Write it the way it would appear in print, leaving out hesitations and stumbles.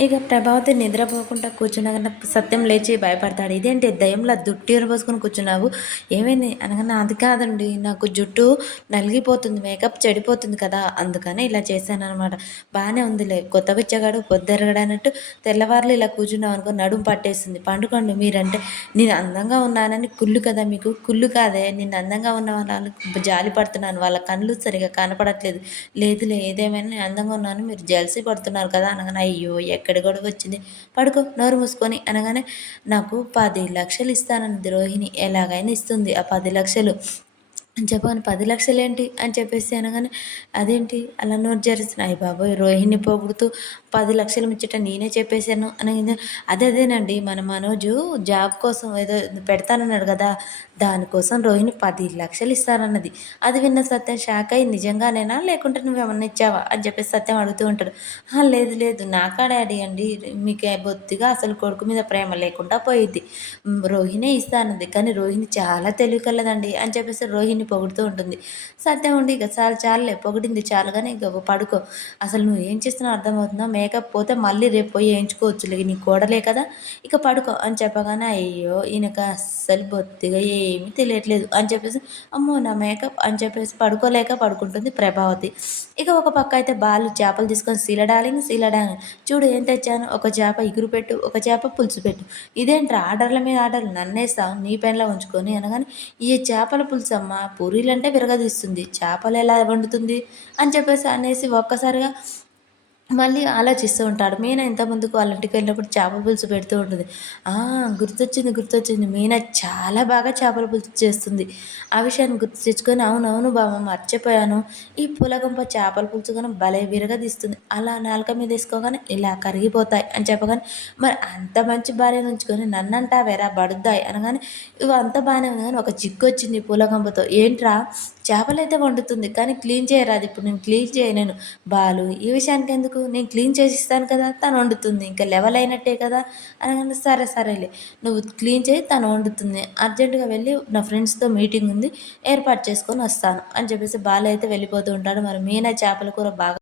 ఇక ప్రభావతి నిద్రపోకుండా కూర్చుండగానే సత్యం లేచి భయపడతాడు. ఇదేంటి దెయ్యంలా జుట్టు ఇరబోసుకొని కూర్చున్నావు? ఏమైంది? అనగానే అది కాదండి. నాకు జుట్టు నలిగిపోతుంది. మేకప్ చెడిపోతుంది కదా! అందుకని ఇలా చేశాననమాట. బానే ఉందిలే. కొత్త బిచ్చగాడు పొద్దెరగడు అన్నట్టు తెల్లవార్లు ఇలా కూర్చున్నావనుకో నడుము పట్టేస్తుంది. పండుకోండి మీరంటే నేను అందంగా ఉన్నానని కుళ్ళు కదా మీకు? కుళ్ళు కాదే. నేను అందంగా ఉన్న వాళ్ళకి జాలి పడుతున్నాను. వాళ్ళ కళ్ళు సరిగ్గా కనపడట్లేదు. లేదులే ఏదేమైనా నేను అందంగా ఉన్నాను. మీరు జెలసీ పడుతున్నారు కదా! అనగానే అయ్యో! ఎక్కడ గొడవొచ్చింది. పడుకో నోరు మూసుకొని అనగానే నాకు 10,00,000 ఇస్తానన్నది రోహిణి. ఎలాగైనా ఇస్తుంది ఆ 10,00,000 అని చెప్పగానే 10,00,000 ఏంటి అని చెప్పేసి అనగానే, అదేంటి అలా నోరు జారేస్తున్నా, అయ్య బాబోయ్! రోహిణిని పొగుడుతూ 10,00,000 ముచ్చట నేనే చెప్పేసాను అనంగా అదేనండి మన మనోజు జాబ్ కోసం ఏదో పెడతానన్నాడు కదా! దానికోసం రోహిణి 10,00,000 ఇస్తానన్నది. అది విన్న సత్యం షాక్ అయ్యి నిజంగానేనా? లేకుంటే నువ్వేమన్నా ఇచ్చావా? అని చెప్పేసి సత్యం అడుగుతూ ఉంటాడు. అహా! లేదు లేదు నా కాడే అడిగండి. మీకే బొత్తిగా అసలు కొడుకు మీద ప్రేమ లేకుండా పోయిద్ది. రోహిణే ఇస్తా అన్నది. కానీ రోహిణి చాలా తెలివి కల్లదండి అని చెప్పేసి రోహిణిని పొగుడుతూ ఉంటుంది. సత్యం ఉండి ఇక చాలు చాలులే పొగిడింది చాలు గానీ ఇక పడుకో. అసలు నువ్వు ఏం చేస్తున్నావో అర్థమవుతుందా? మేకప్ పోతే మళ్ళీ రేపు పోయి ఏయించుకోవచ్చులే నీ కోడలే కదా! ఇక పడుకో అని చెప్పగానే అయ్యో! ఈయనకు అస్సలు బొత్తిగా ఏమీ తెలియట్లేదు అని చెప్పేసి అమ్మో! నా మేకప్ అని చెప్పేసి పడుకోలేక పడుకుంటుంది ప్రభావతి. ఇక ఒక పక్క అయితే బాలు చేపలు తీసుకొని సీల డార్లింగ్, సీల డార్లింగ్ చూడు ఏం తెచ్చాను. ఒక చేప ఇగురు పెట్టు, ఒక చేప పులుసు పెట్టు. ఇదేంట్రా ఆర్డర్‌ల మీద ఆర్డర్‌లు నన్నేస్తావు నీ పెన్లో ఉంచుకొని అనగానే, ఈ చేపల పులుసమ్మ పూరీలంటే విరగదీస్తుంది. చేపలెలా వండుతుంది అని చెప్పేసి అనేసి ఒక్కసారిగా మళ్ళీ ఆలోచిస్తూ ఉంటాడు. మీనా ఇంతకుముందుకు వాళ్ళ ఇంటికెళ్ళినప్పుడు చేపల పులుసు పెడుతూ ఉంటుంది. ఆ! గుర్తొచ్చింది, గుర్తొచ్చింది. మీనా చాలా బాగా చేపల పులుసు చేస్తుంది. ఆ విషయాన్ని గుర్తు తెచ్చుకొని అవునవును బావ మర్చిపోయాను. ఈ పులగంప చేపల పులుసు గాని భలే విరగదీస్తుంది. అలా నాలుక మీద ఏసుకోగానే ఇలా కరిగిపోతాయి అని చెప్పగానే, మరి అంత మంచి భార్యనుంచుకొని నన్నంటావేరా బడుద్దాయి అనగానే, ఇవంతా బానే ఉంది గానీ ఒక చిక్కొచ్చింది పులగంపతో. ఏంట్రా చేపలైతే వండుతుంది కానీ క్లీన్ చేయరాదు. ఇప్పుడు నేను క్లీన్ చేయలేను. బాలు ఈ విషయానికెందుకు నేను క్లీన్ చేసిస్తాను కదా! తను వండుతుంది. ఇంక లెవెల్ అయినట్టే కదా! అనగానే సరే సరేలే నువ్వు క్లీన్ చేయి తను వండుతుంది. అర్జెంట్‌గా వెళ్ళి నా ఫ్రెండ్స్‌తో మీటింగ్ ఉంది. ఏర్పాటు చేసుకొని వస్తాను అని చెప్పేసి బాలు అయితే వెళ్ళిపోతూ ఉంటాడు. మరి మీనా చేపల కూర బాగా